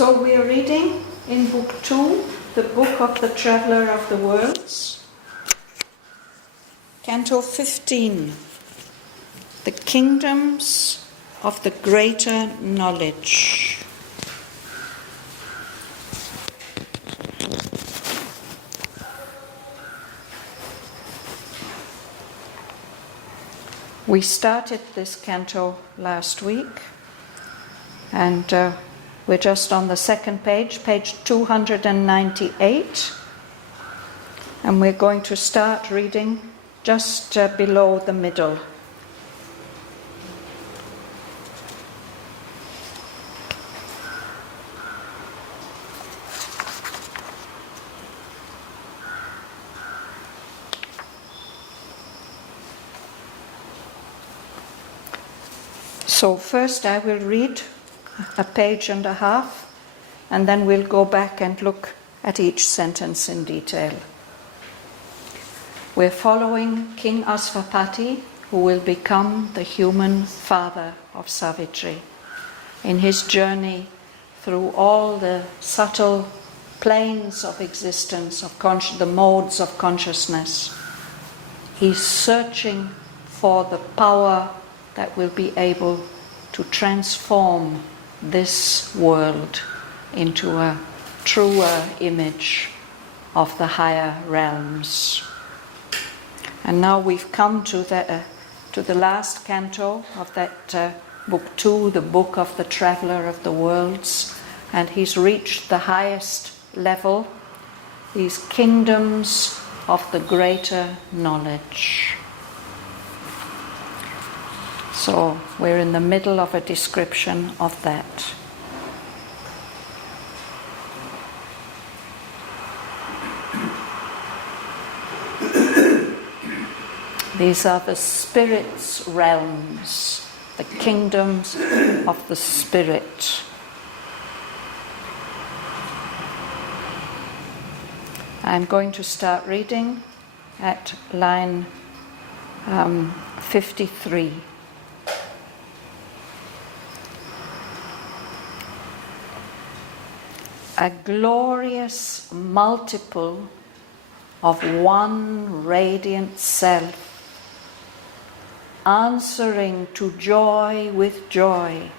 So we are reading in Book 2, the Book of the Traveller of the Worlds, Canto 15, the Kingdoms of the Greater Knowledge. We started this canto last week, and we're just on the second page, page 298, and we're going to start reading just below the middle. So first I will read a page and a half, and then we'll go back and look at each sentence in detail. We're following King Asvapati, who will become the human father of Savitri, in his journey through all the subtle planes of existence, of the modes of consciousness. He's searching for the power that will be able to transform this world into a truer image of the higher realms. And now we've come to the last canto of that book 2, the Book of the Traveller of the Worlds, and he's reached the highest level, these kingdoms of the greater knowledge. So we're in the middle of a description of that. These are the spirit's realms, the kingdoms of the spirit. I'm going to start reading at line 53. A glorious multiple of one radiant self, answering to joy with joy,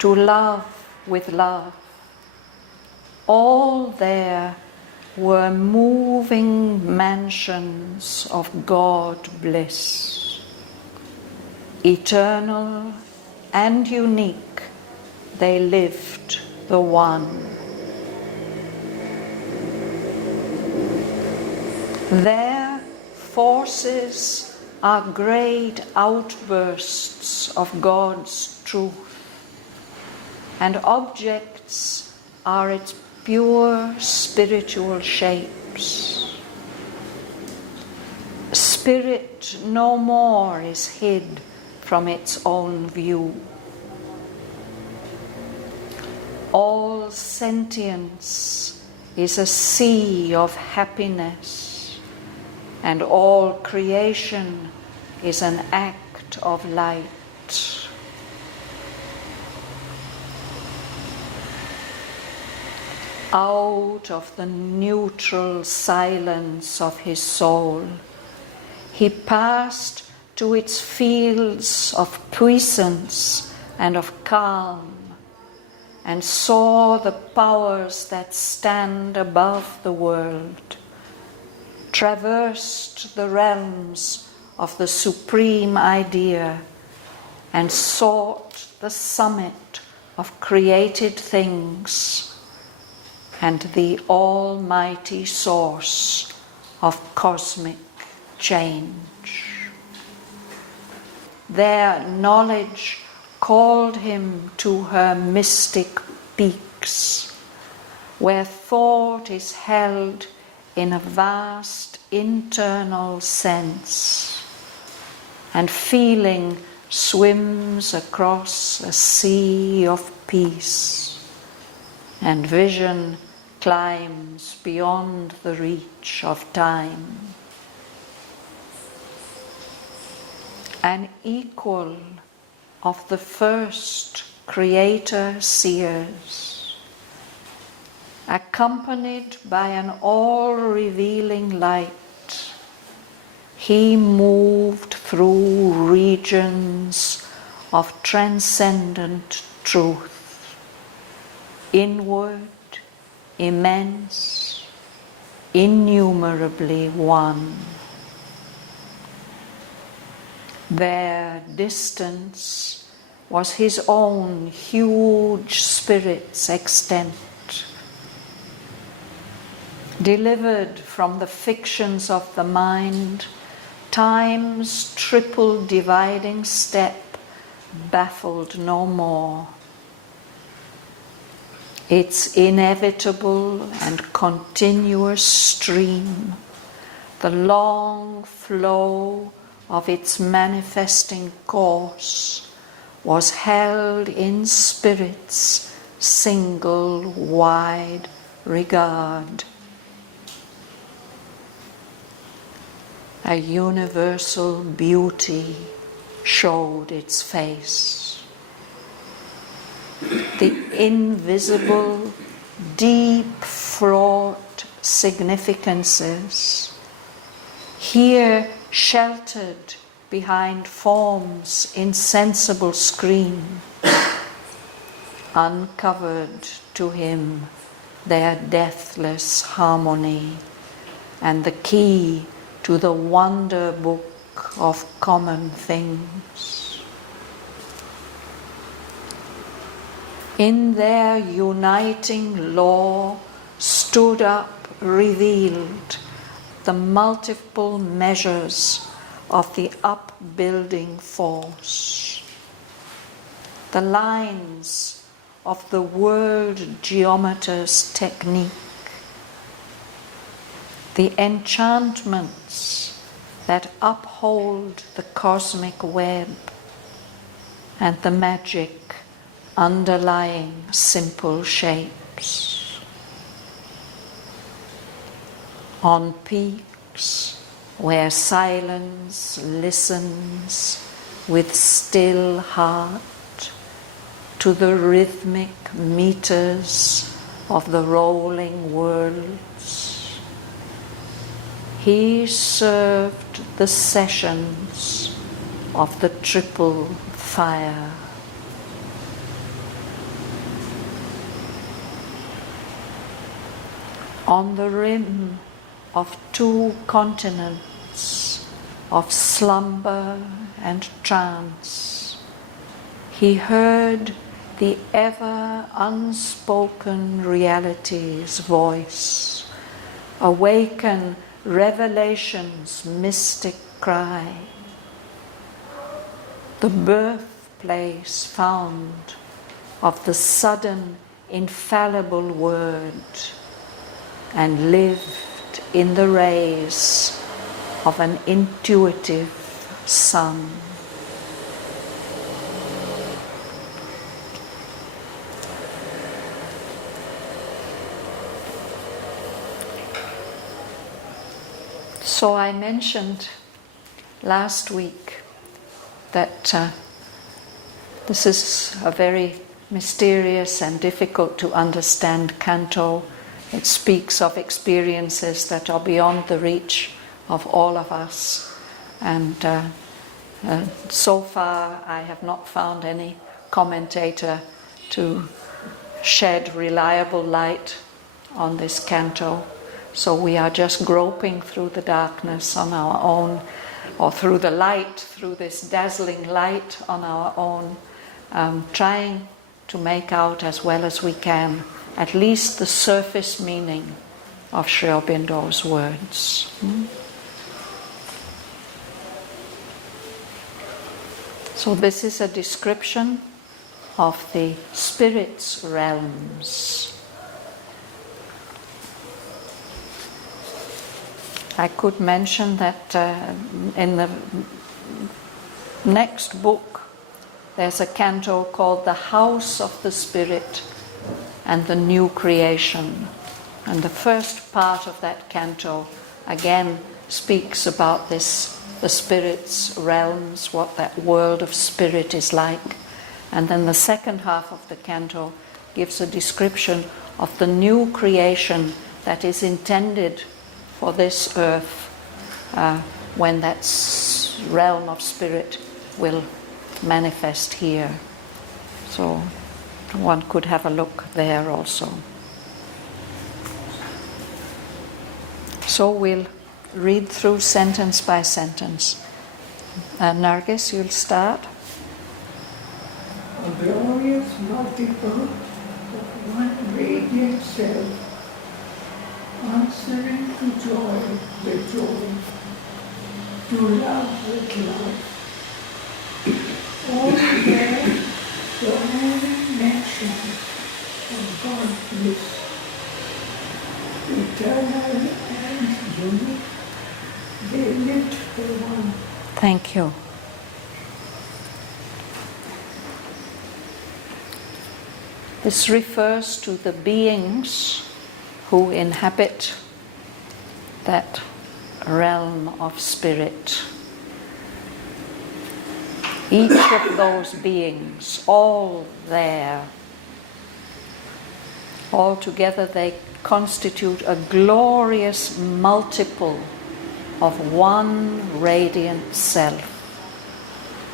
to love with love. All there were moving mansions of God bliss. Eternal and unique, they lived the one. Their forces are great outbursts of God's truth, and objects are its pure spiritual shapes. Spirit no more is hid from its own view. All sentience is a sea of happiness, and all creation is an act of light. Out of the neutral silence of his soul, he passed to its fields of puissance and of calm, and saw the powers that stand above the world, traversed the realms of the supreme idea, and sought the summit of created things and the almighty source of cosmic change. Their knowledge called him to her mystic peaks, where thought is held in a vast internal sense, and feeling swims across a sea of peace, and vision climbs beyond the reach of time. An equal of the first creator seers, accompanied by an all-revealing light, he moved through regions of transcendent truth, inward, immense, innumerably one. Their distance was his own huge spirit's extent, delivered from the fictions of the mind, time's triple dividing step baffled no more. Its inevitable and continuous stream, the long flow of its manifesting course, was held in spirit's single wide regard. A universal beauty showed its face. The invisible, deep fraught significances, here sheltered behind form's insensible screen, uncovered to him their deathless harmony and the key to the wonder book of common things. In their uniting law stood up revealed the multiple measures of the upbuilding force, the lines of the world geometer's technique, the enchantments that uphold the cosmic web, and the magic underlying simple shapes. On peaks where silence listens with still heart to the rhythmic meters of the rolling worlds, he served the sessions of the triple fire. On the rim of two continents of slumber and trance, he heard the ever unspoken reality's voice awaken revelation's mystic cry, the birthplace found of the sudden infallible word, and lived in the rays of an intuitive sun. So I mentioned last week that this is a very mysterious and difficult to understand canto. It speaks of experiences that are beyond the reach of all of us. And so far I have not found any commentator to shed reliable light on this canto. So we are just groping through the darkness on our own, or through the light, through this dazzling light on our own, trying to make out as well as we can at least the surface meaning of Sri Aurobindo's words. So this is a description of the spirit's realms. I could mention that in the next book there's a canto called The House of the Spirit and the New Creation. And the first part of that canto again speaks about this, the spirit's realms, what that world of spirit is like. And then the second half of the canto gives a description of the new creation that is intended for this earth when that realm of spirit will manifest here. So one could have a look there also. So we'll read through sentence by sentence. Nargis, you'll start. A glorious multiple of one radiant self, answering to joy with joy, to love with love. All there, the only mention of God's bliss, eternal and unique, they lived for one. Thank you. This refers to the beings who inhabit that realm of spirit. Each of those beings, all there, all together they constitute a glorious multiple of one radiant self.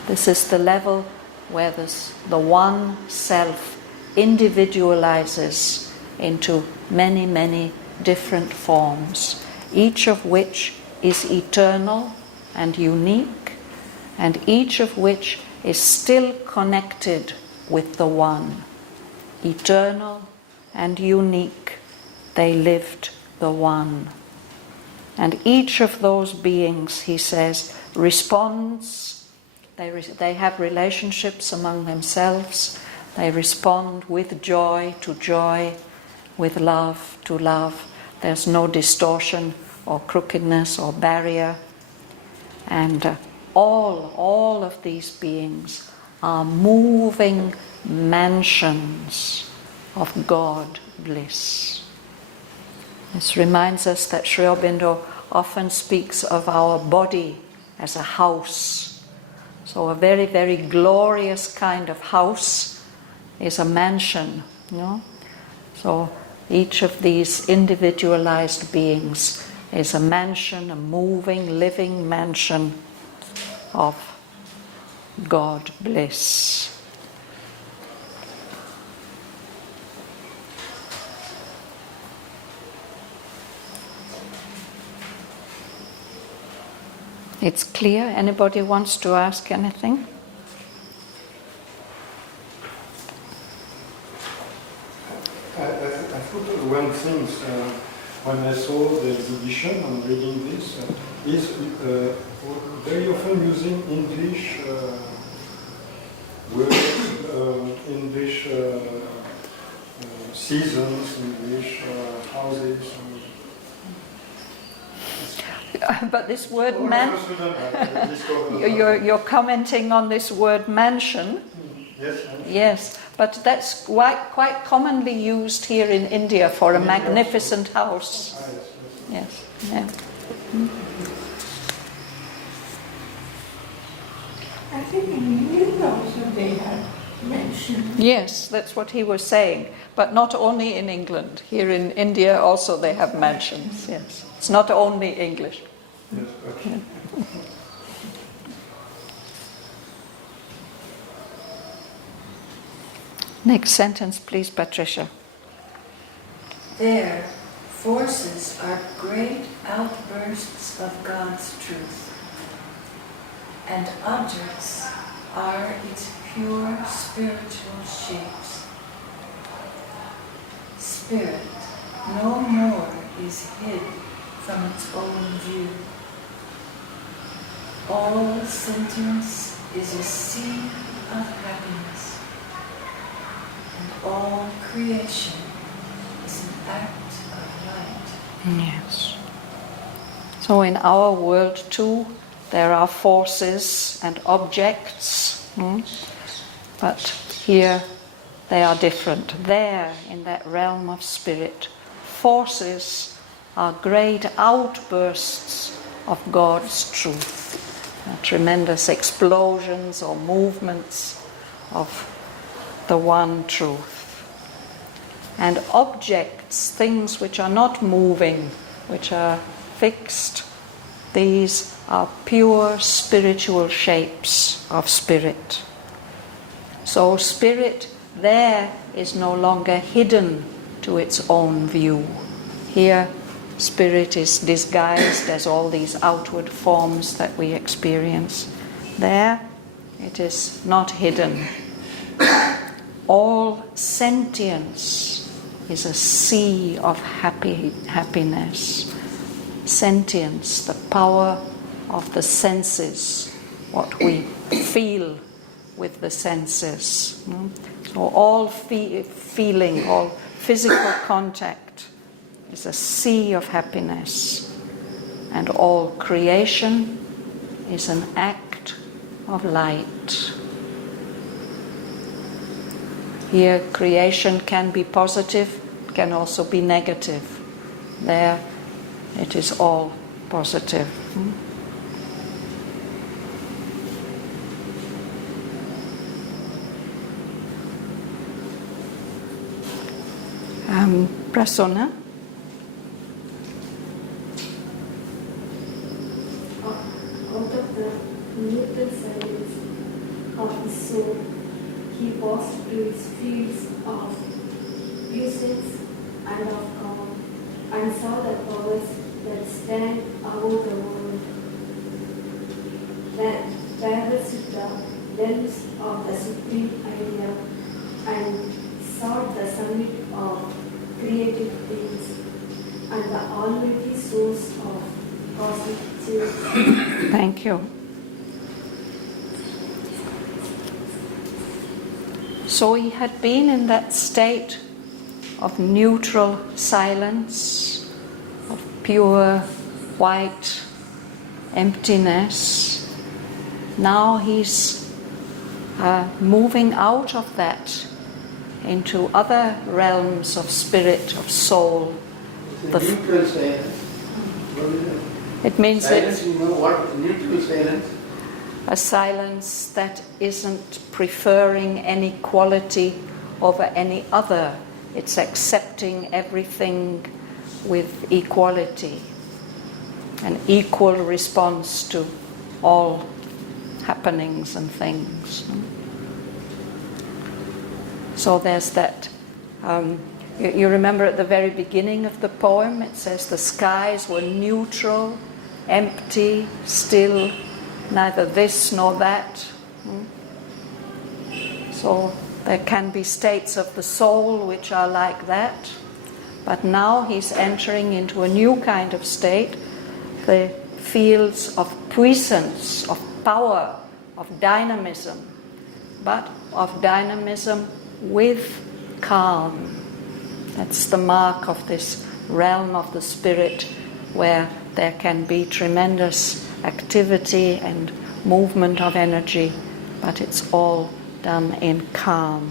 This is the level where the one self individualizes into many, many different forms, each of which is eternal and unique, and each of which is still connected with the one. Eternal and unique, they lived the one. And each of those beings, he says, responds, they have relationships among themselves, they respond with joy to joy, with love to love. There's no distortion or crookedness or barrier. And all of these beings are moving mansions of God bliss. This reminds us that Sri Aurobindo often speaks of our body as a house. So a very, very glorious kind of house is a mansion, you know? So each of these individualized beings is a mansion, a moving, living mansion of God bliss. It's clear. Anybody wants to ask anything? I thought one thing when I saw the edition and reading this is very often using English words, English seasons, English houses. But this word you're commenting on this word mansion. Yes. Yes, but that's quite commonly used here in India for a magnificent house. Yes. Yeah. I think in England also they had mentioned. Yes, that's what he was saying. But not only in England. Here in India also they have mansions. Yes, it's not only English. Yes, okay. Next sentence, please, Patricia. Their forces are great outbursts of God's truth, and objects are its pure spiritual shapes. Spirit no more is hid from its own view. All sentience is a sea of happiness, and all creation is an act of light. Yes. So in our world too, there are forces and objects, but here they are different. There, in that realm of spirit, forces are great outbursts of God's truth, tremendous explosions or movements of the one truth. And objects, things which are not moving, which are fixed, these are pure spiritual shapes of spirit. So spirit there is no longer hidden to its own view. Here, spirit is disguised as all these outward forms that we experience. There, it is not hidden. All sentience is a sea of happiness. Sentience, the power of the senses, what we feel with the senses. So all feeling, all physical contact is a sea of happiness. And all creation is an act of light. Here, creation can be positive, can also be negative. There, it is all positive. Prasanna? Out of the neutral silence of the soul, he passed through its fields of puissance and of calm, and saw the powers that stand above the world, that traversed the realms of the supreme idea, and sought the summit of creative things, and the almighty source of cosmic change. Thank you. So he had been in that state of neutral silence, of pure white emptiness. Now he's moving out of that into other realms of spirit, of soul. The neutral silence. What is it? It means Silence, that you know what? Neutral silence. a silence that isn't preferring any quality over any other. It's accepting everything with equality, an equal response to all happenings and things. So there's that. You remember at the very beginning of the poem, it says the skies were neutral, empty, still, neither this nor that. So there can be states of the soul which are like that, but now he's entering into a new kind of state, the fields of puissance, of power, of dynamism, but of dynamism with calm. That's the mark of this realm of the spirit where there can be tremendous activity and movement of energy, but it's all done in calm.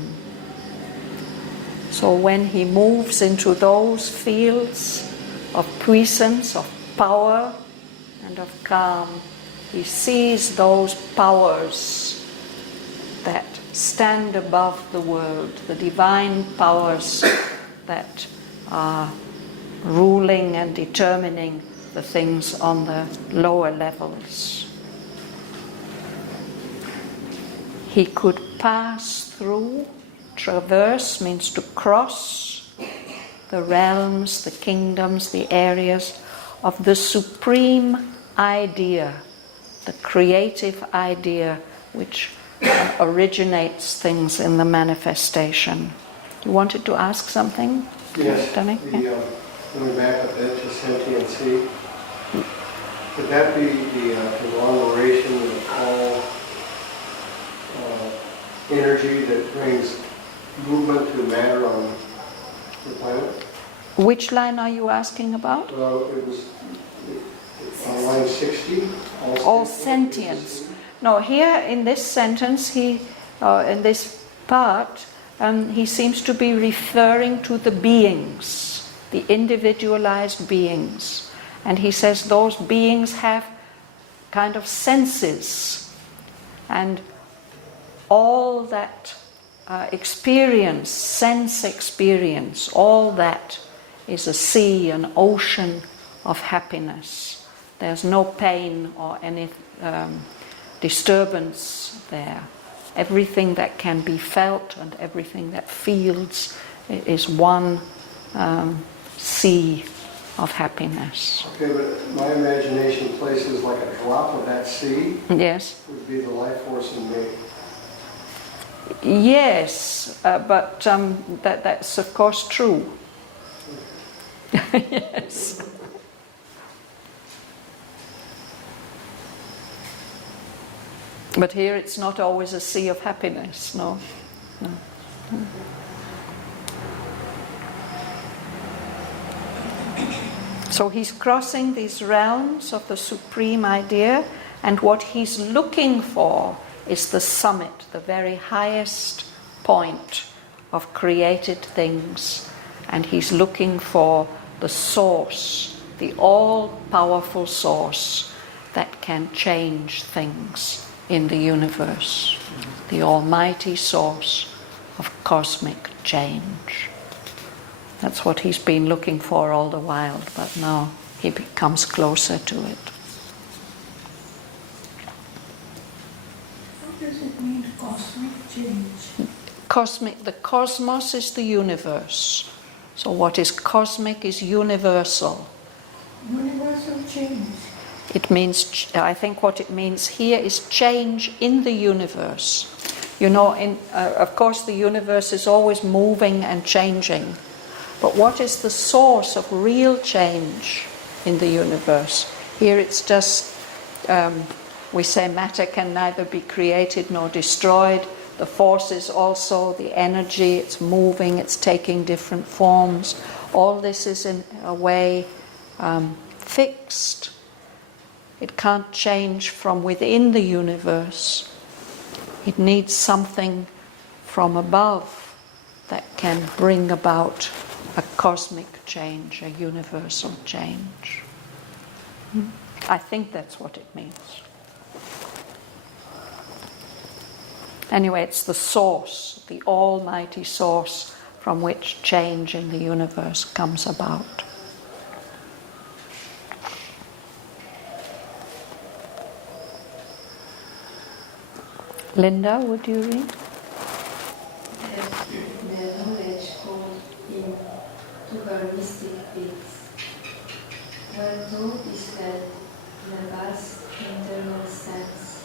So when he moves into those fields of puissance, of power and of calm, he sees those powers that stand above the world, the divine powers that are ruling and determining the things on the lower levels. He could pass through, traverse means to cross the realms, the kingdoms, the areas of the supreme idea, the creative idea which originates things in the manifestation. You wanted to ask something? Yes. Danny? Yeah. Going back a bit to sentiency, could that be the conglomeration of all energy that brings movement to matter on the planet? Which line are you asking about? Well, it was on line 60. All sentience. No, here in this sentence, in this part, he seems to be referring to the beings, the individualized beings. And he says those beings have kind of senses. And all that experience, sense experience, all that is a sea, an ocean of happiness. There's no pain or any disturbance there. Everything that can be felt and everything that feels is one sea of happiness. Okay, but my imagination places like a drop of that sea Yes. would be the life force in me. Yes, but that's of course true. Yes. But here it's not always a sea of happiness, no. No. So he's crossing these realms of the supreme idea, and what he's looking for is the summit, the very highest point of created things. And he's looking for the source, the all-powerful source that can change things in the universe, the almighty source of cosmic change. That's what he's been looking for all the while, but now he comes closer to it. What does it mean, cosmic change? The cosmos is the universe. So what is cosmic is universal. Universal change. It means, I think what it means here is change in the universe. You know, of course the universe is always moving and changing. But what is the source of real change in the universe? Here it's just, we say matter can neither be created nor destroyed. The forces also, the energy, it's moving, it's taking different forms. All this is in a way fixed. It can't change from within the universe. It needs something from above that can bring about a cosmic change, a universal change. I think that's what it means. Anyway, it's the source, the almighty source from which change in the universe comes about. Linda, would you read? The knowledge called in to her mystic peaks, where thought is led in a vast internal sense,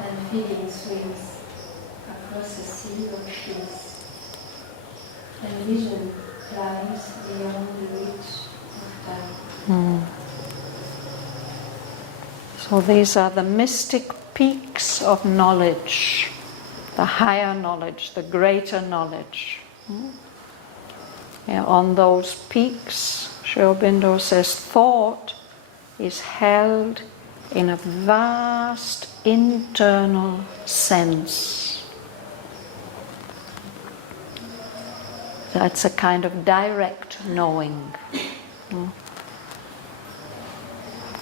and feeling swims across a sea of peace, and vision climbs beyond the reach of time. So these are the mystic peaks of knowledge, the higher knowledge, the greater knowledge. Yeah, on those peaks, Sri Aurobindo says, thought is held in a vast internal sense. That's a kind of direct knowing.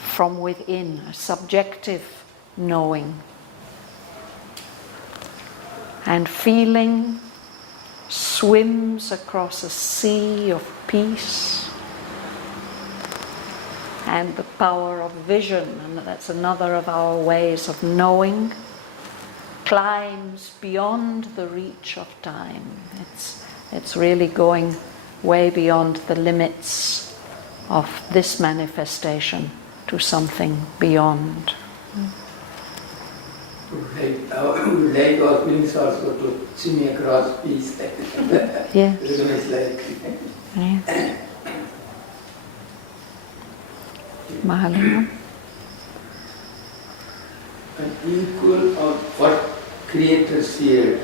From within, a subjective knowing. And feeling swims across a sea of peace. And the power of vision, and that's another of our ways of knowing, climbs beyond the reach of time. It's really going way beyond the limits of this manifestation to something beyond. Like our feelings also to swim across peace. Yeah. It's like Yeah. Mahalingam. an equal of what Creator seer,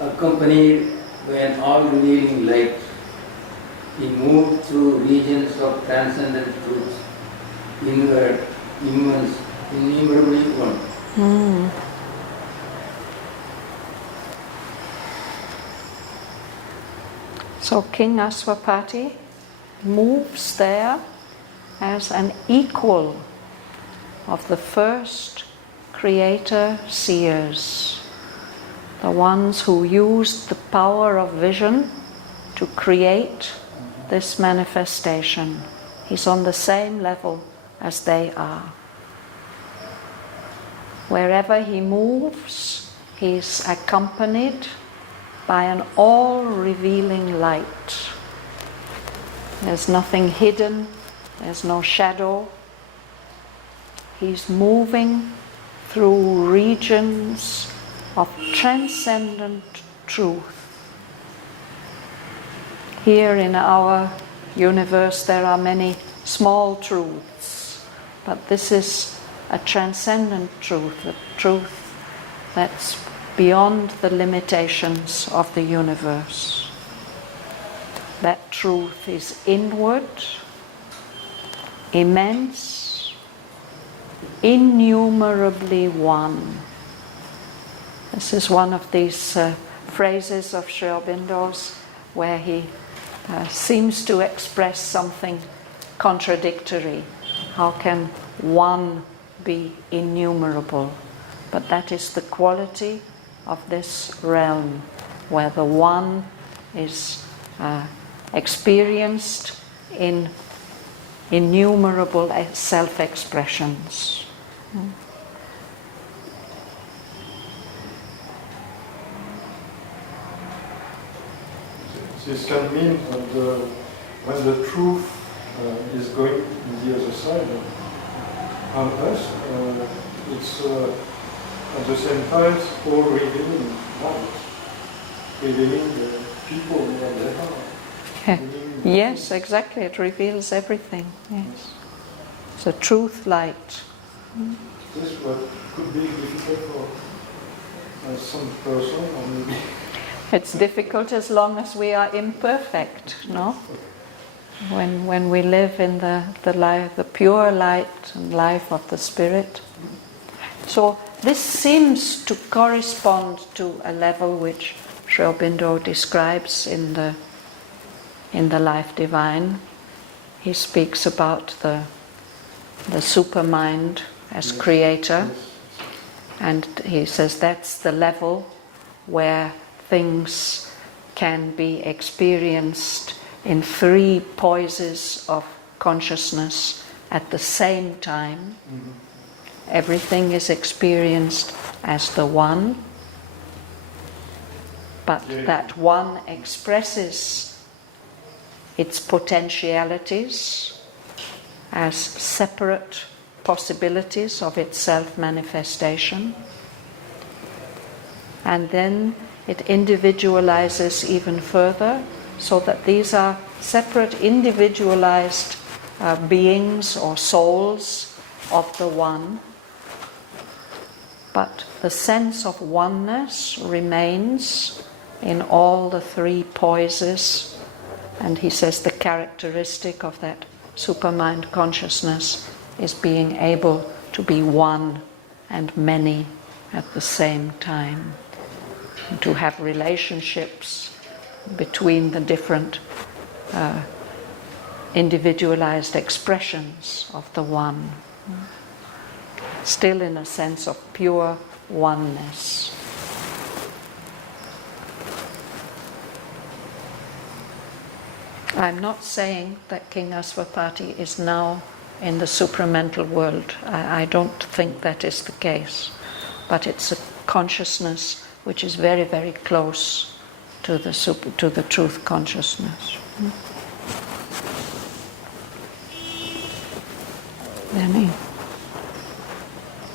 accompanied by an all-revealing light. He moved through regions of transcendent truths, inward, immense, innumerably one. So King Aswapati moves there as an equal of the first creator seers. the ones who used the power of vision to create this manifestation. He's on the same level as they are. Wherever he moves, he's accompanied by an all-revealing light. There's nothing hidden, there's no shadow. He's moving through regions of transcendent truth. Here in our universe there are many small truths, but this is a transcendent truth, a truth that's beyond the limitations of the universe. That truth is inward, immense, innumerably one. This is one of these phrases of Sri Aurobindo's where he seems to express something contradictory. How can one be innumerable? But that is the quality of this realm, where the one is experienced in innumerable self-expressions. This can mean that when the truth is going on the other side on us, it's at the same time all revealing light, revealing the people where they are. Yes, exactly. It reveals everything. Yes, it's a truth light. This what could be difficult for some person, or maybe. It's difficult as long as we are imperfect, no? When we live in the life, the pure light and life of the spirit. So this seems to correspond to a level which Sri Aurobindo describes in the Life Divine. He speaks about the supermind as creator, and he says that's the level where things can be experienced in three poises of consciousness at the same time. Everything is experienced as the one, but that one expresses its potentialities as separate possibilities of its self-manifestation, and then it individualizes even further, so that these are separate individualized beings or souls of the one. But the sense of oneness remains in all the three poises, and he says the characteristic of that supermind consciousness is being able to be one and many at the same time, and to have relationships between the different individualized expressions of the one, still in a sense of pure oneness. I'm not saying that King Aswapati is now in the supramental world. I don't think that is the case, but it's a consciousness which is very, very close to the truth consciousness. Danny.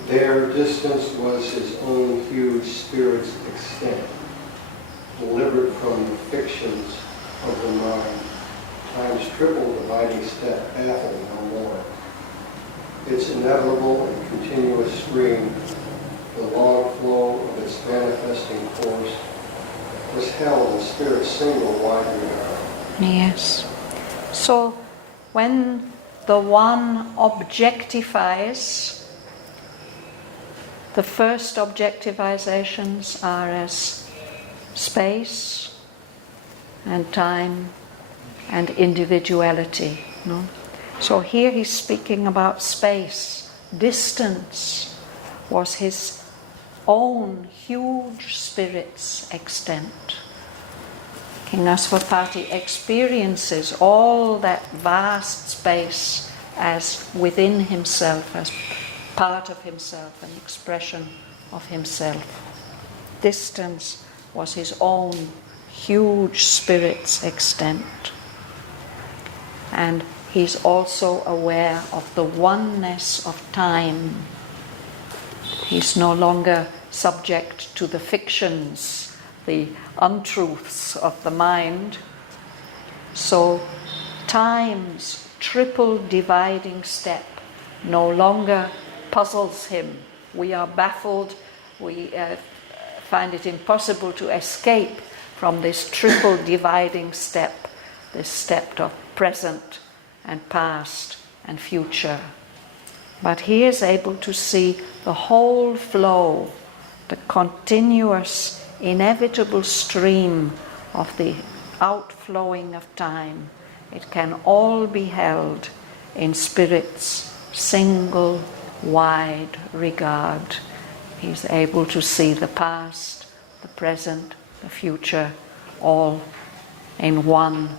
Their distance was his own huge spirit's extent, delivered from the fictions of the mind. Time's triple dividing step, baffling no more. Its inevitable and continuous stream, the long flow of its manifesting force, was held in spirit's single wide regard. Yes. So when the one objectifies, the first objectivizations are as space and time and individuality. No? So here he's speaking about space. Distance was his own huge spirit's extent. King Aswapati experiences all that vast space as within himself, as part of himself, an expression of himself. Distance was his own huge spirit's extent. And he's also aware of the oneness of time. He's no longer subject to the fictions, the untruths of the mind. So time's triple dividing step no longer puzzles him. We are baffled, we find it impossible to escape from this triple dividing step, this step of present and past and future. But he is able to see the whole flow, the continuous, inevitable stream of the outflowing of time. It can all be held in Spirit's single, wide regard. He's able to see the past, the present, the future, all in one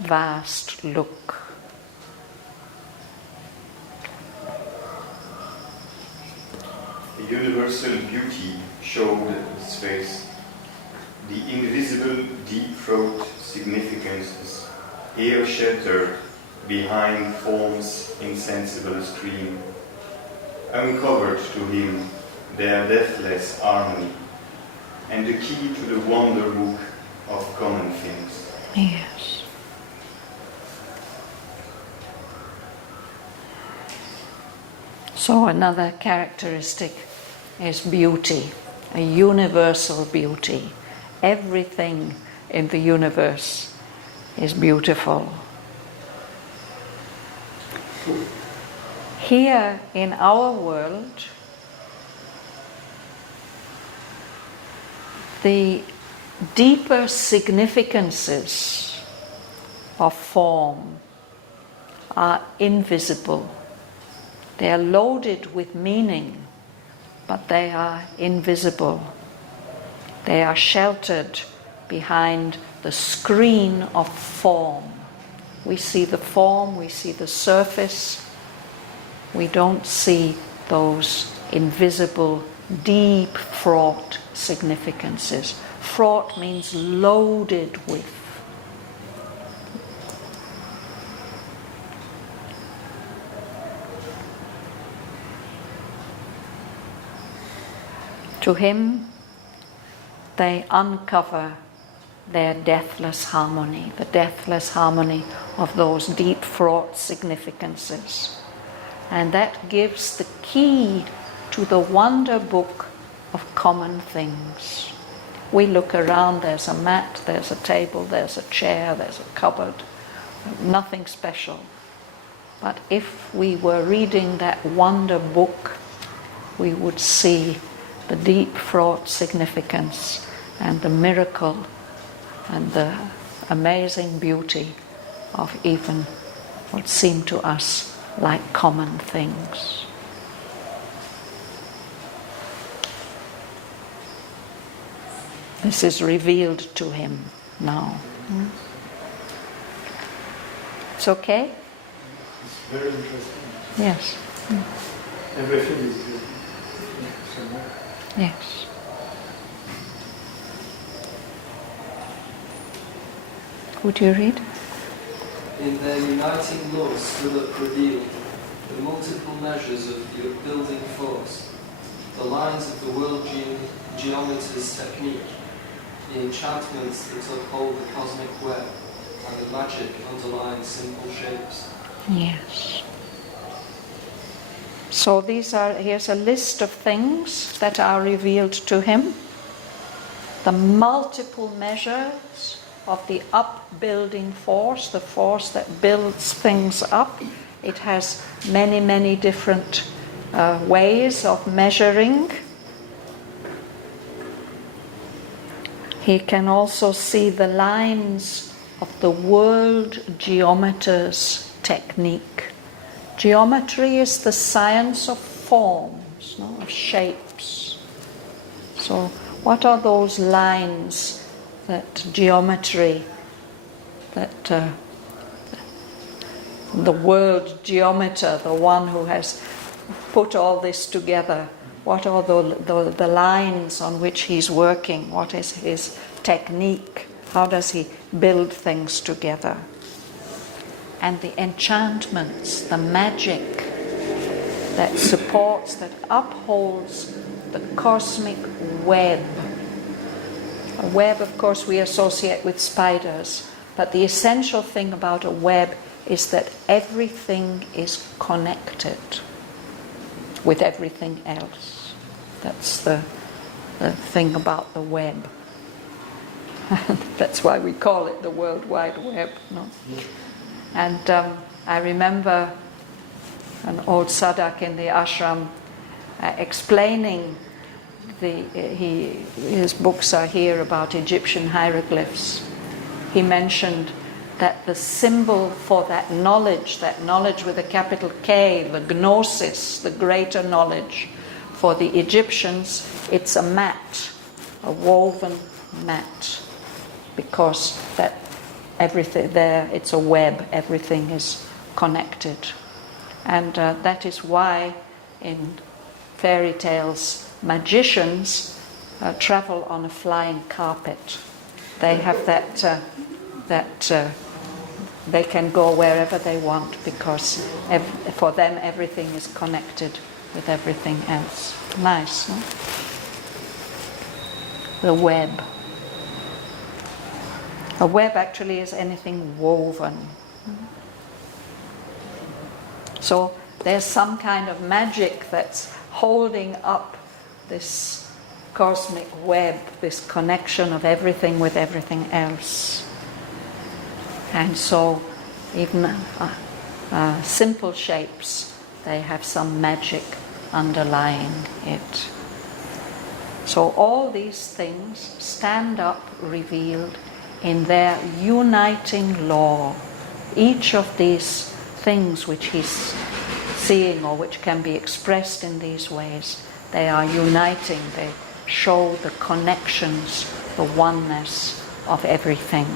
vast look. The universal beauty showed its face. The invisible deep-throat significances here sheltered behind form's insensible screen, uncovered to him their deathless harmony, and the key to the wonder book of common things. Yes. So another characteristic is beauty, a universal beauty. Everything in the universe is beautiful. Here in our world, the deeper significances of form are invisible. They are loaded with meaning, but they are invisible. They are sheltered behind the screen of form. We see the form, we see the surface. We don't see those invisible, deep, fraught significances. Fraught means loaded with. To him, they uncover their deathless harmony, the deathless harmony of those deep fraught significances. And that gives the key to the wonder book of common things. We look around, there's a mat, there's a table, there's a chair, there's a cupboard, nothing special. But if we were reading that wonder book, we would see the deep fraught significance and the miracle and the amazing beauty of even what seem to us like common things. This is revealed to him now. It's okay? It's very interesting. Yes. Everything is somewhere. Yes. Would you read? In their uniting laws still up revealed, the multiple measures of the upbuilding force, the lines of the world geometer's technique, the enchantments that uphold the cosmic web, and the magic underlying simple shapes. Yes. So here's a list of things that are revealed to him. The multiple measures of the upbuilding force, the force that builds things up. It has many, many different ways of measuring. He can also see the lines of the world geometer's technique. Geometry is the science of forms, of shapes. So what are those lines, that geometry, that the world geometer, the one who has put all this together, what are the lines on which he's working? What is his technique? How does he build things together? And the enchantments, the magic that supports, that upholds the cosmic web. A web, of course, we associate with spiders, but the essential thing about a web is that everything is connected with everything else. That's the thing about the web. That's why we call it the World Wide Web. No? And I remember an old sadhak in the ashram explaining, his books are here about Egyptian hieroglyphs. He mentioned that the symbol for that knowledge with a capital K, the gnosis, the greater knowledge, for the Egyptians, it's a mat, a woven mat, because that everything there, it's a web, everything is connected. And that is why in fairy tales, magicians travel on a flying carpet. They have that they can go wherever they want, because for them everything is connected with everything else. Nice, no? The web. A web actually is anything woven. So there's some kind of magic that's holding up this cosmic web, this connection of everything with everything else. And so even simple shapes, they have some magic underlying it. So all these things stand up revealed in their uniting law. Each of these things which he's seeing or which can be expressed in these ways, they are uniting, they show the connections, the oneness of everything.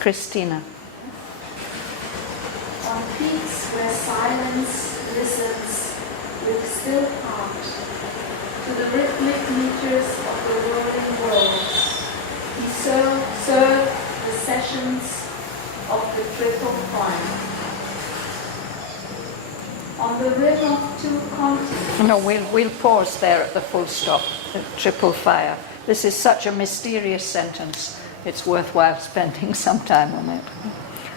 Christina. On peaks where silence listens with still heart to the rhythmic meters of the whirling worlds, he served the sessions of the triple fire. On the rim of two continents. No, we'll pause there at the full stop, the triple fire. This is such a mysterious sentence. It's worthwhile spending some time on it.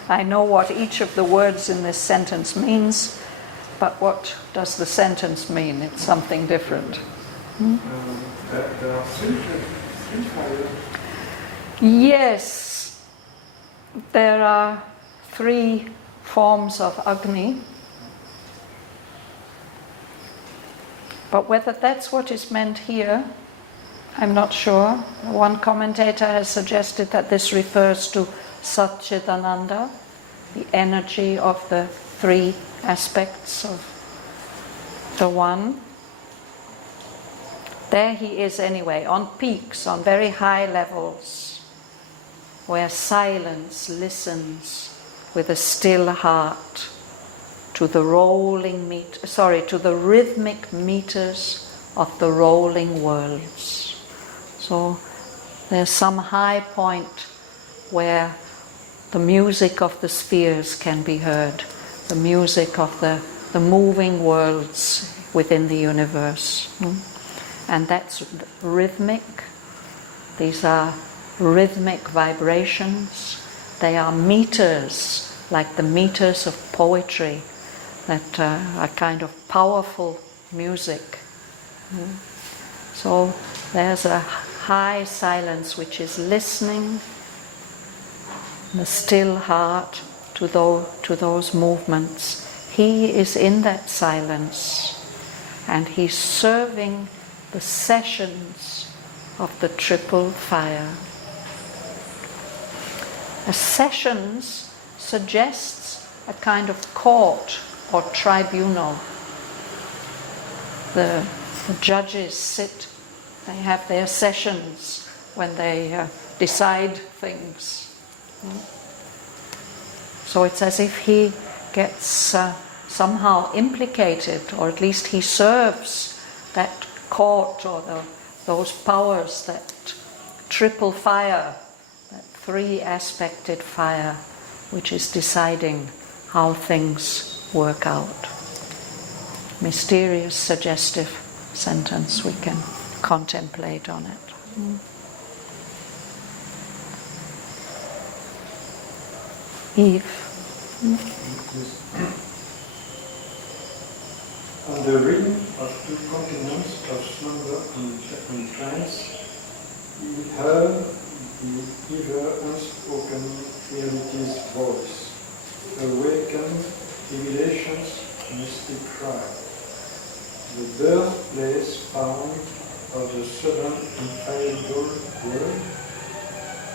I know what each of the words in this sentence means, but what does the sentence mean? It's something different. There are three fires. Yes, there are 3 forms of Agni, but whether that's what is meant here, I'm not sure. One commentator has suggested that this refers to Satchidananda, the energy of the 3 aspects of the one. There he is anyway, on peaks, on very high levels, where silence listens with a still heart to the to the rhythmic meters of the rolling worlds. So there's some high point where the music of the spheres can be heard, the music of the moving worlds within the universe. And that's rhythmic. These are rhythmic vibrations. They are meters, like the meters of poetry, that are kind of powerful music. So there's a high silence which is listening, the still heart to those movements. He is in that silence, and he's serving the sessions of the triple fire. A sessions suggests a kind of court or tribunal. the judges sit, they have their sessions when they decide things. So it's as if he gets somehow implicated, or at least he serves that court or those powers, that triple fire, that three-aspected fire, which is deciding how things work out. Mysterious, suggestive sentence, we can contemplate on it. Eve. On the rim of two continents of slumber and trance, he heard the ever unspoken reality's voice, awakened revelation's mystic cry, the birthplace found of the sudden infallible word,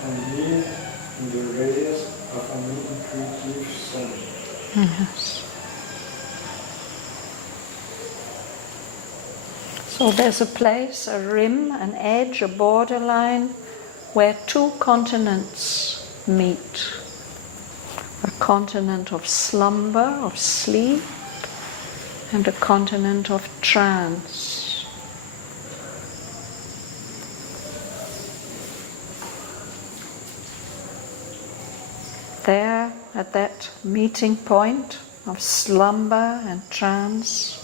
and lived in the rays of an intuitive sun. Yes. So there's a place, a rim, an edge, a borderline where two continents meet. A continent of slumber, of sleep, and a continent of trance. There, at that meeting point of slumber and trance,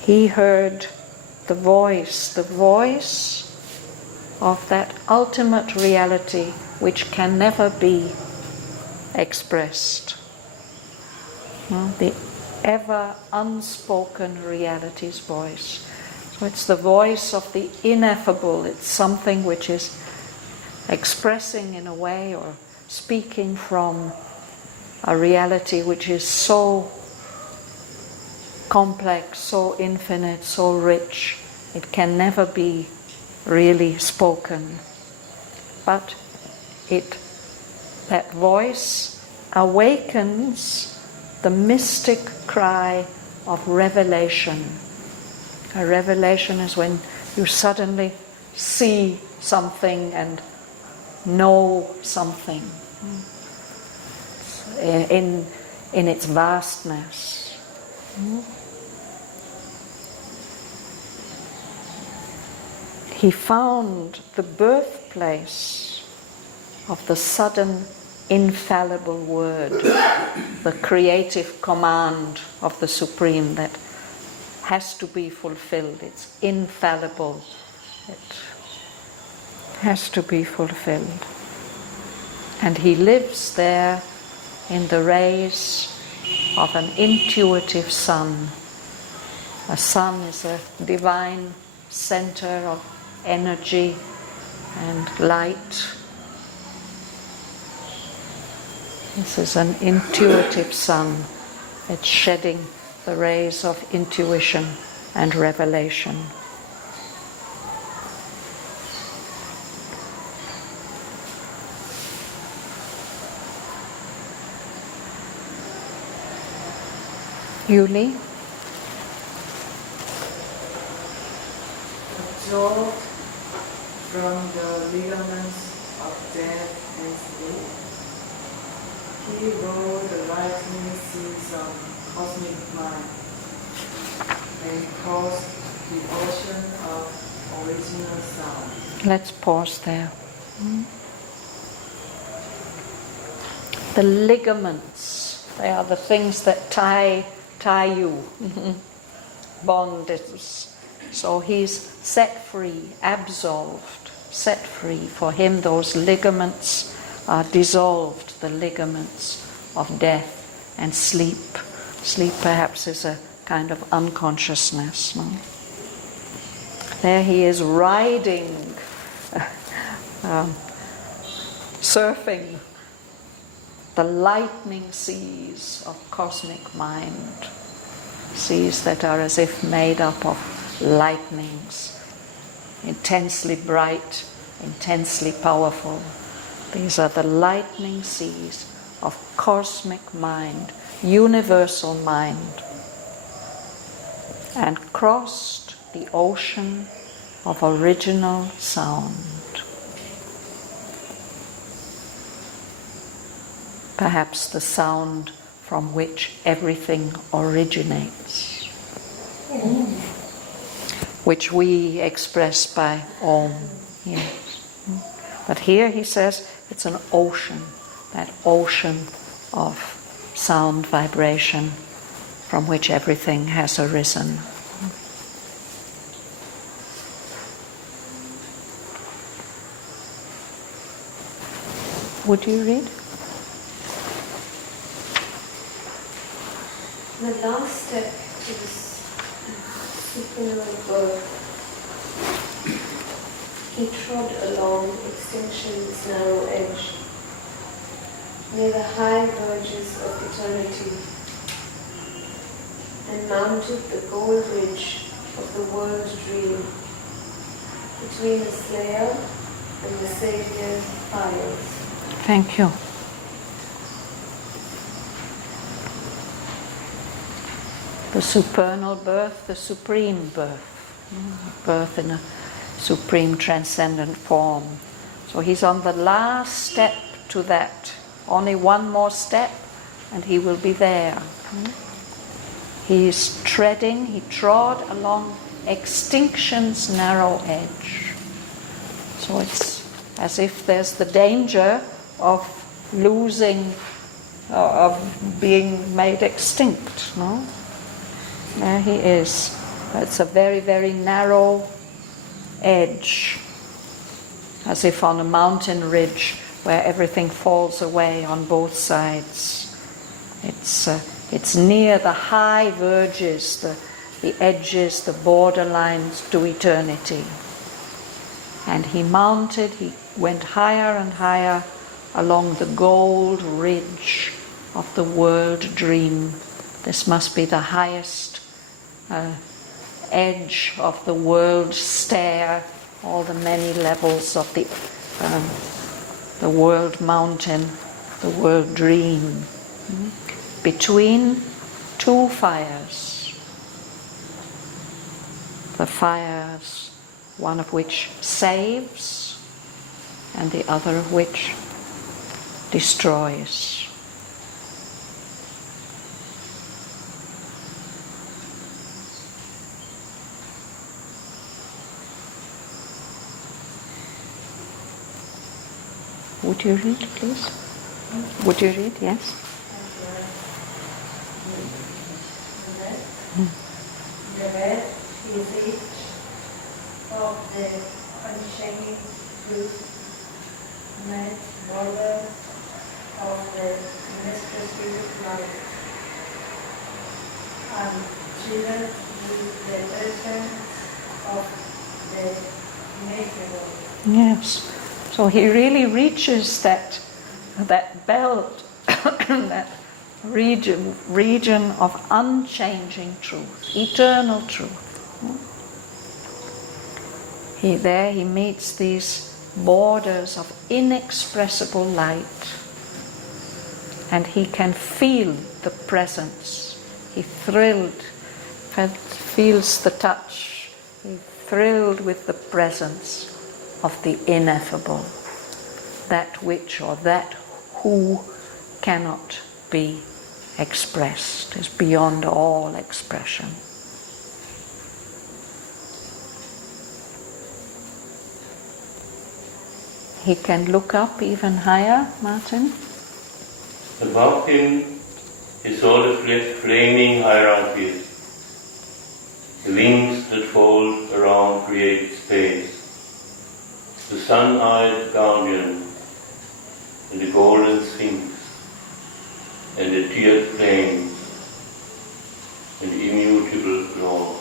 he heard the voice of that ultimate reality which can never be expressed. The ever unspoken reality's voice. So it's the voice of the ineffable. It's something which is expressing in a way or speaking from a reality which is so complex, so infinite, so rich, it can never be really spoken. But that voice awakens the mystic cry of revelation. A revelation is when you suddenly see something and know something in its vastness. He found the birthplace of the sudden infallible word, the creative command of the Supreme that has to be fulfilled. It's infallible. It has to be fulfilled. And he lives there in the rays of an intuitive sun. A sun is a divine center of energy and light. This is an intuitive sun. It's shedding the rays of intuition and revelation. Yuli? Absorbed from the ligaments of death and sleep, he rode the lightning seas of cosmic mind and caused the ocean of original sound. Let's pause there. The ligaments, they are the things that tie you, bond it. So he's set free, absolved, set free. For him those ligaments are dissolved, the ligaments of death and sleep. Sleep perhaps is a kind of unconsciousness. No? There he is riding, surfing the lightning seas of cosmic mind. Seas that are as if made up of lightnings, intensely bright, intensely powerful. These are the lightning seas of cosmic mind, universal mind. and crossed the ocean of original sound. Perhaps the sound from which everything originates, which we express by Om. Yes. But here he says it's an ocean, that ocean of sound vibration from which everything has arisen. Would you read? The last step is supernal birth. He trod along extinction's narrow edge, near the high verges of eternity, and mounted the gold ridge of the world's dream, between the Slayer and the Saviour's fires. Thank you. The supernal birth, the supreme birth, birth in a supreme transcendent form. So he's on the last step to that. Only one more step and he will be there. He trod along extinction's narrow edge. So it's as if there's the danger of losing, of being made extinct, no? There he is. It's a very, very narrow edge, as if on a mountain ridge where everything falls away on both sides. It's near the high verges, the edges, the borderlines to eternity. And he went higher and higher along the gold ridge of the world dream. This must be the highest edge of the world stair, all the many levels of the world mountain, the world dream. Between two fires. The fires, one of which saves and the other of which destroys. Would you read, please? Would you read? Yes. The red is each of the unchanging truth, made border of the inexpressible light, and children with the presence of the ineffable. Yes. So he really reaches that belt, that region of unchanging truth, eternal truth. He meets these borders of inexpressible light, and he can feel the presence. He feels the touch. He thrilled with the presence of the ineffable, that which or that who cannot be expressed, is beyond all expression. He can look up even higher, Martin. Above him is all the flaming hierarchies, the wings that fold around created space, the sun-eyed guardian, and the golden sphinx, and the tiered flame, and the immutable law.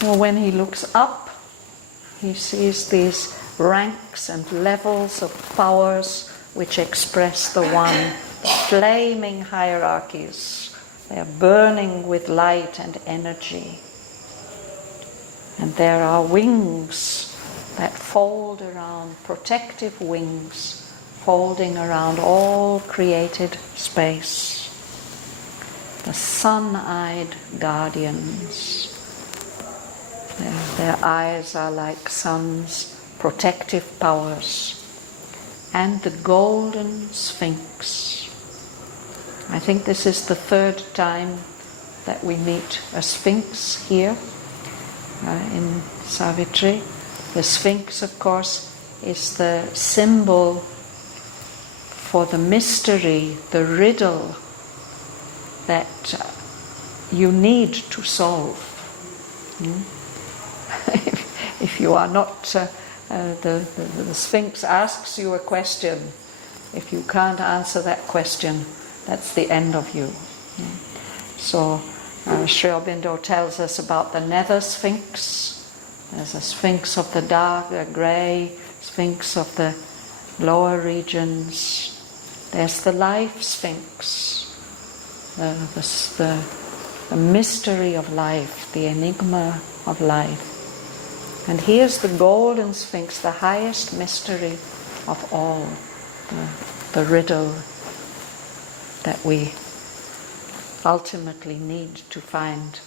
So when he looks up, he sees these ranks and levels of powers which express the one, flaming hierarchies. They are burning with light and energy. And there are wings that fold around, protective wings, folding around all created space. the sun-eyed guardians. Their eyes are like sun's protective powers. And the golden sphinx. I think this is the third time that we meet a sphinx here in Savitri. The sphinx, of course, is the symbol for the mystery, the riddle that you need to solve. If you are not, the Sphinx asks you a question. If you can't answer that question, that's the end of you. So Sri Aurobindo tells us about the nether Sphinx. There's a Sphinx of the dark, the grey, Sphinx of the lower regions. There's the life Sphinx, the mystery of life, the enigma of life. And here's the golden sphinx, the highest mystery of all, the riddle that we ultimately need to find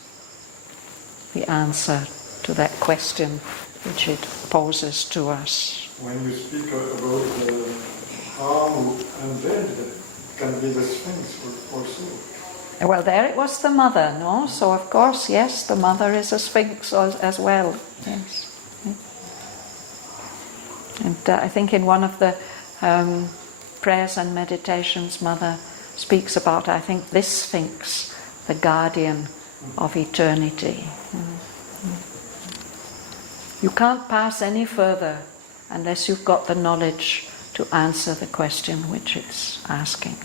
the answer to that question which it poses to us. When you speak about the arm unveiled, can be the sphinx also. Well, there it was the mother, no? So of course, yes, the mother is a sphinx as well. Yes. And I think in one of the prayers and meditations, Mother speaks about, I think, this sphinx, the guardian of eternity. You can't pass any further unless you've got the knowledge to answer the question which it's asking.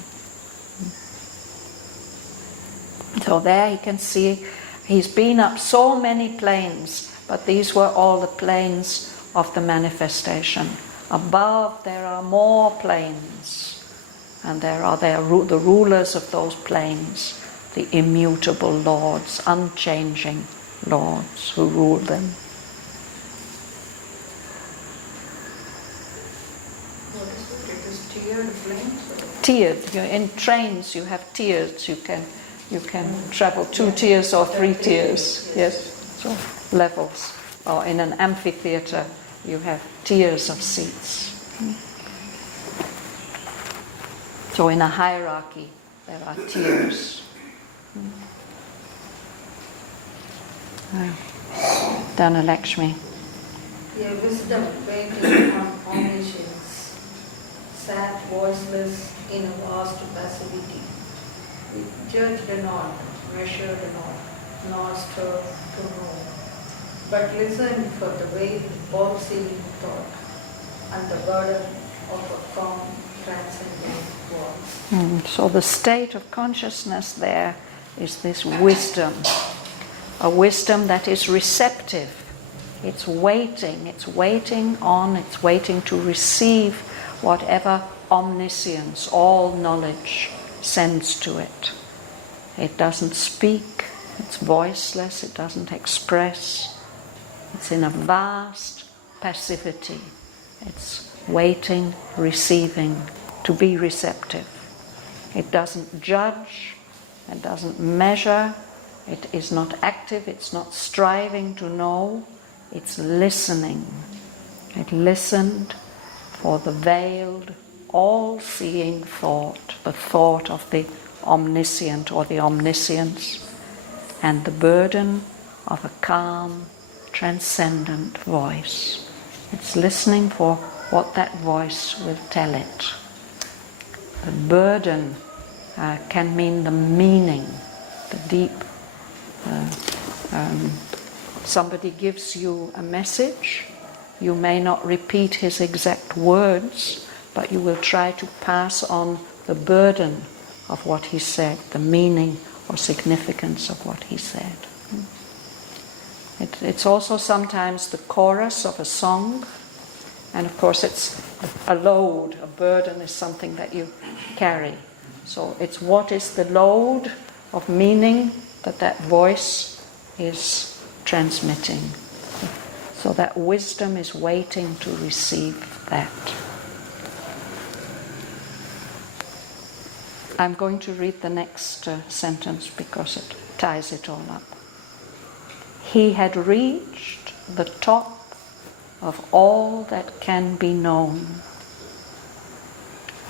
So there you can see he's been up so many planes, but these were all the planes of the manifestation. Above there are more planes, and there are the rulers of those planes, the immutable lords, unchanging lords who rule them. What is it? It is tiered flames? Tiered. In trains you have tiers. You can travel 2 tiers or 3 tiers. Yes. So levels. Or in an amphitheatre you have tiers of seats. So in a hierarchy there are tiers. Dana Lakshmi. A wisdom waiting on omniscience, sat voiceless in a vast passivity. We judged not, measured not, nor strove to know, but listened for the weight of all-seeing thought and the burden of a calm, transcendent voice. So the state of consciousness there is this wisdom, a wisdom that is receptive. It's waiting to receive whatever omniscience, all knowledge sends to it. It doesn't speak, it's voiceless, it doesn't express. It's in a vast passivity. It's waiting, receiving, to be receptive. It doesn't judge, it doesn't measure, it is not active, it's not striving to know, it's listening. It listened for the veiled, all-seeing thought, the thought of the omniscient or the omniscience, and the burden of a calm, transcendent voice. It's listening for what that voice will tell it. The burden can mean the meaning, the deep. Somebody gives you a message, you may not repeat his exact words, but you will try to pass on the burden of what he said, the meaning or significance of what he said. It's also sometimes the chorus of a song, and of course it's a load, a burden is something that you carry. So it's what is the load of meaning that voice is transmitting. So that wisdom is waiting to receive that. I'm going to read the next sentence because it ties it all up. He had reached the top of all that can be known.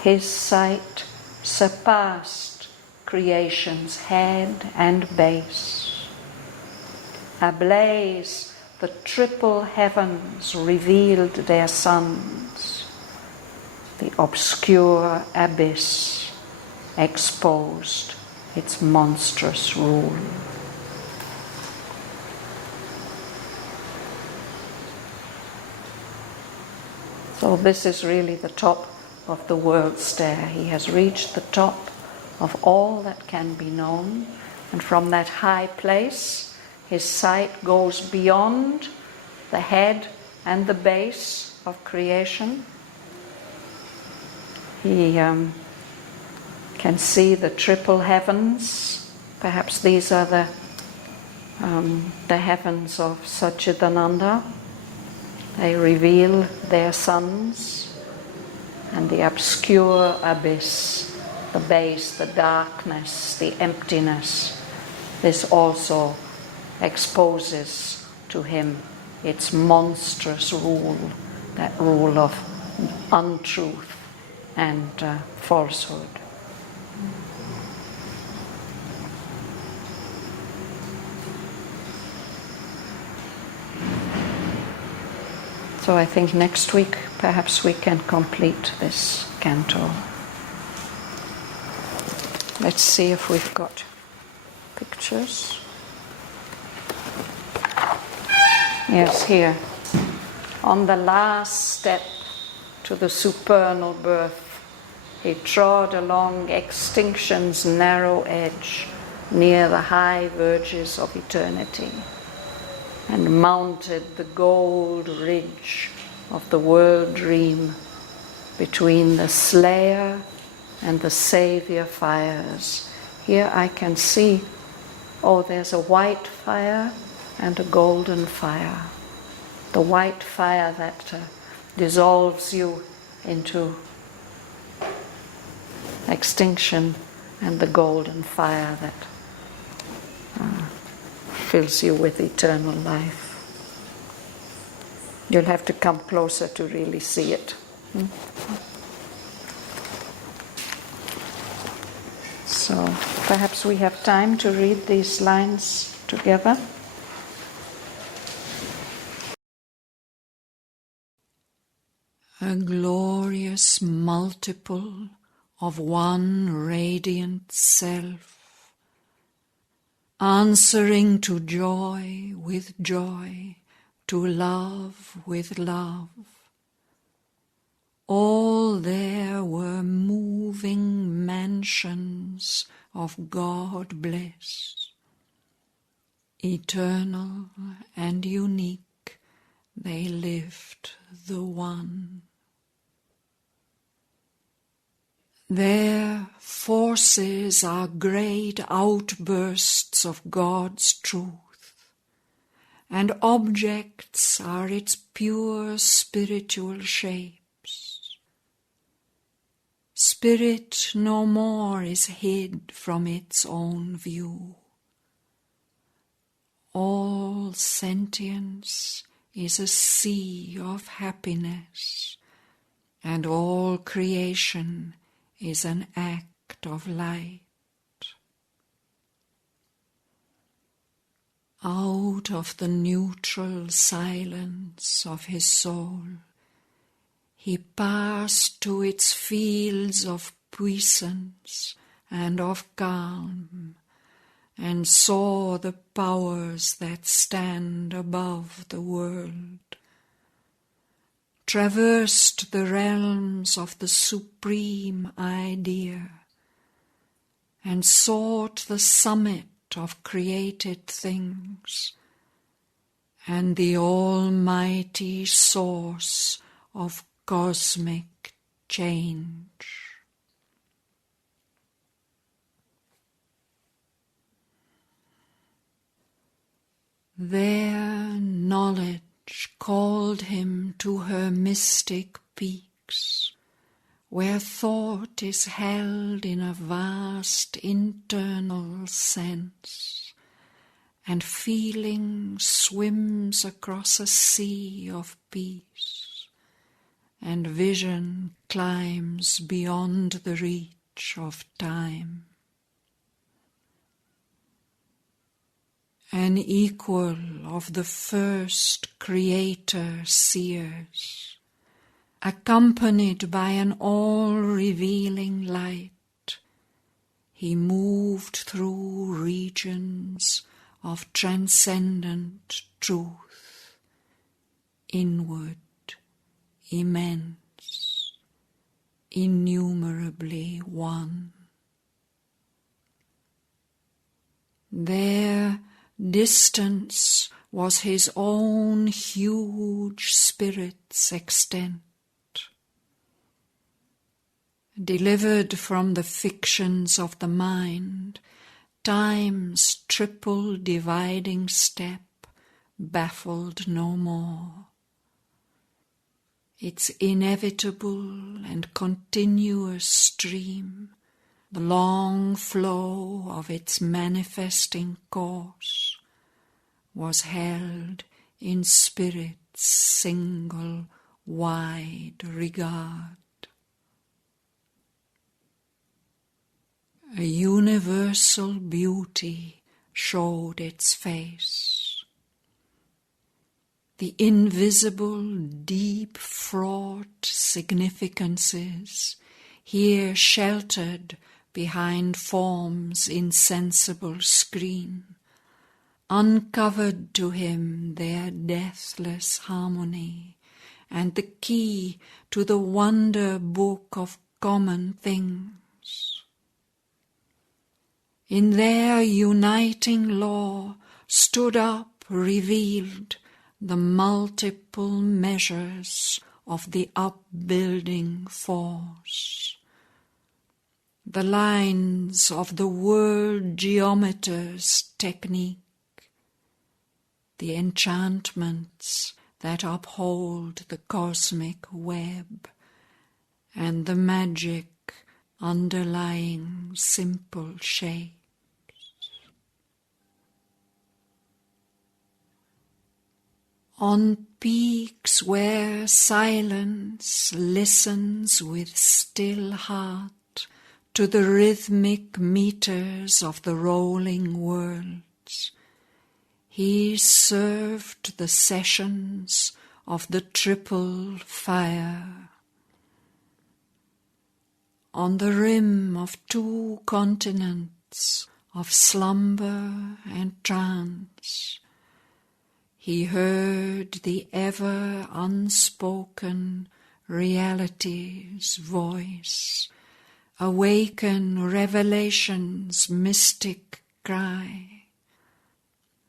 His sight surpassed creation's head and base. Ablaze, the triple heavens revealed their suns. The obscure abyss exposed its monstrous rule. So this is really the top of the world stair. He has reached the top of all that can be known, and from that high place his sight goes beyond the head and the base of creation. He can see the triple heavens. Perhaps these are the heavens of Satchidananda. They reveal their suns, and the obscure abyss, the base, the darkness, the emptiness, this also exposes to him its monstrous rule, that rule of untruth and falsehood. So I think next week perhaps we can complete this canto. Let's see if we've got pictures. Yes, here. On the last step to the supernal birth, he trod along extinction's narrow edge near the high verges of eternity, and mounted the gold ridge of the world dream between the slayer and the savior fires. Here I can see, there's a white fire and a golden fire. The white fire that dissolves you into extinction, and the golden fire that fills you with eternal life. You'll have to come closer to really see it. So perhaps we have time to read these lines together. A glorious multiple of one radiant self, answering to joy with joy, to love with love. All there were moving mansions of God bliss. Eternal and unique, they lived the one. Their forces are great outbursts of God's truth, and objects are its pure spiritual shapes. Spirit no more is hid from its own view. All sentience is a sea of happiness, and all creation is an act of light. Out of the neutral silence of his soul, he passed to its fields of puissance and of calm, and saw the powers that stand above the world, traversed the realms of the supreme idea, and sought the summit of created things, and the almighty source of cosmic change. Their knowledge called him to her mystic peaks, where thought is held in a vast internal sense, and feeling swims across a sea of peace, and vision climbs beyond the reach of time. An equal of the first creator-seers, accompanied by an all-revealing light, he moved through regions of transcendent truth, inward, immense, innumerably one. There, distance was his own huge spirit's extent, delivered from the fictions of the mind, time's triple dividing step baffled no more. Its inevitable and continuous stream, the long flow of its manifesting course, was held in spirit's single wide regard. A universal beauty showed its face. The invisible, deep fraught significances here sheltered behind form's insensible screen, uncovered to him their deathless harmony and the key to the wonder book of common things. In their uniting law stood up revealed the multiple measures of the upbuilding force, the lines of the world geometer's technique, the enchantments that uphold the cosmic web, and the magic underlying simple shapes. On peaks where silence listens with still heart to the rhythmic meters of the rolling worlds, he served the sessions of the triple fire. On the rim of two continents of slumber and trance, he heard the ever unspoken reality's voice, awaken revelation's mystic cry,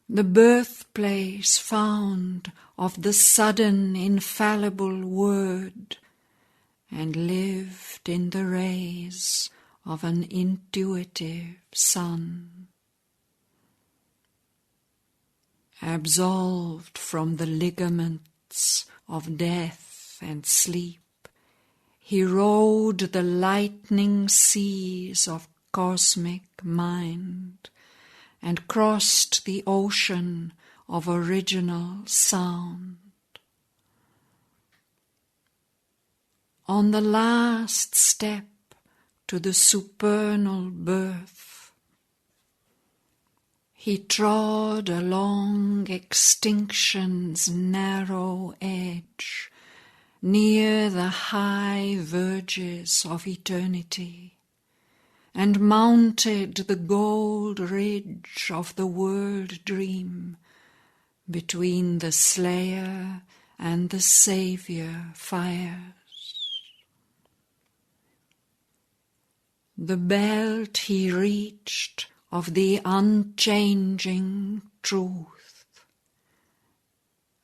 the birthplace found of the sudden infallible word, and lived in the rays of an intuitive sun. Absolved from the ligaments of death and sleep, he rode the lightning seas of cosmic mind and crossed the ocean of original sound. On the last step to the supernal birth, he trod along extinction's narrow edge, near the high verges of eternity, and mounted the gold ridge of the world dream between the Slayer and the Saviour fires. The belt he reached of the unchanging truth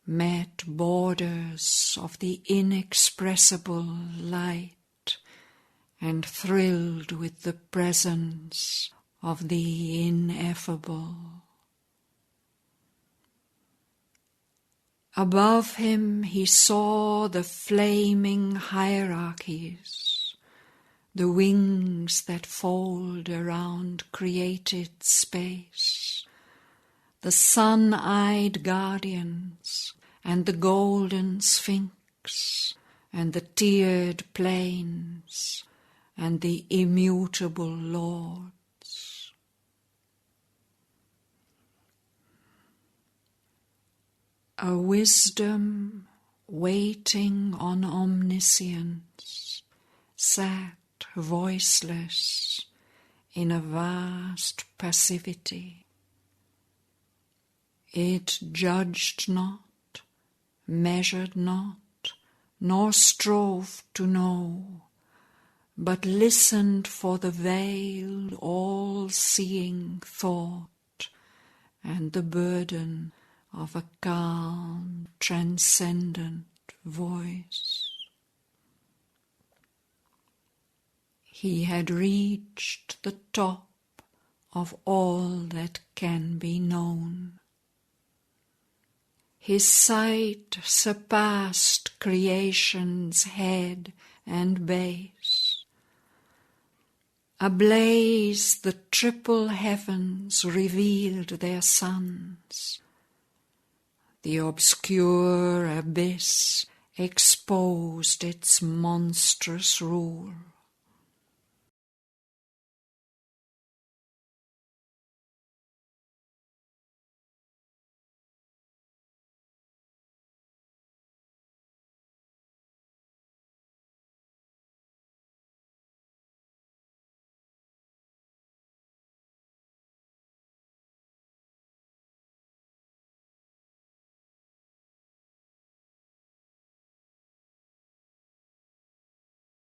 met borders of the inexpressible light and thrilled with the presence of the ineffable. Above him he saw the flaming hierarchies, the wings that fold around created space, the sun-eyed guardians, and the golden sphinx, and the tiered plains, and the immutable lords. A wisdom waiting on omniscience sat voiceless in a vast passivity. It judged not, measured not, nor strove to know, but listened for the veiled, all-seeing thought and the burden of a calm, transcendent voice. He had reached the top of all that can be known. His sight surpassed creation's head and base. Ablaze the triple heavens revealed their suns. The obscure abyss exposed its monstrous rule.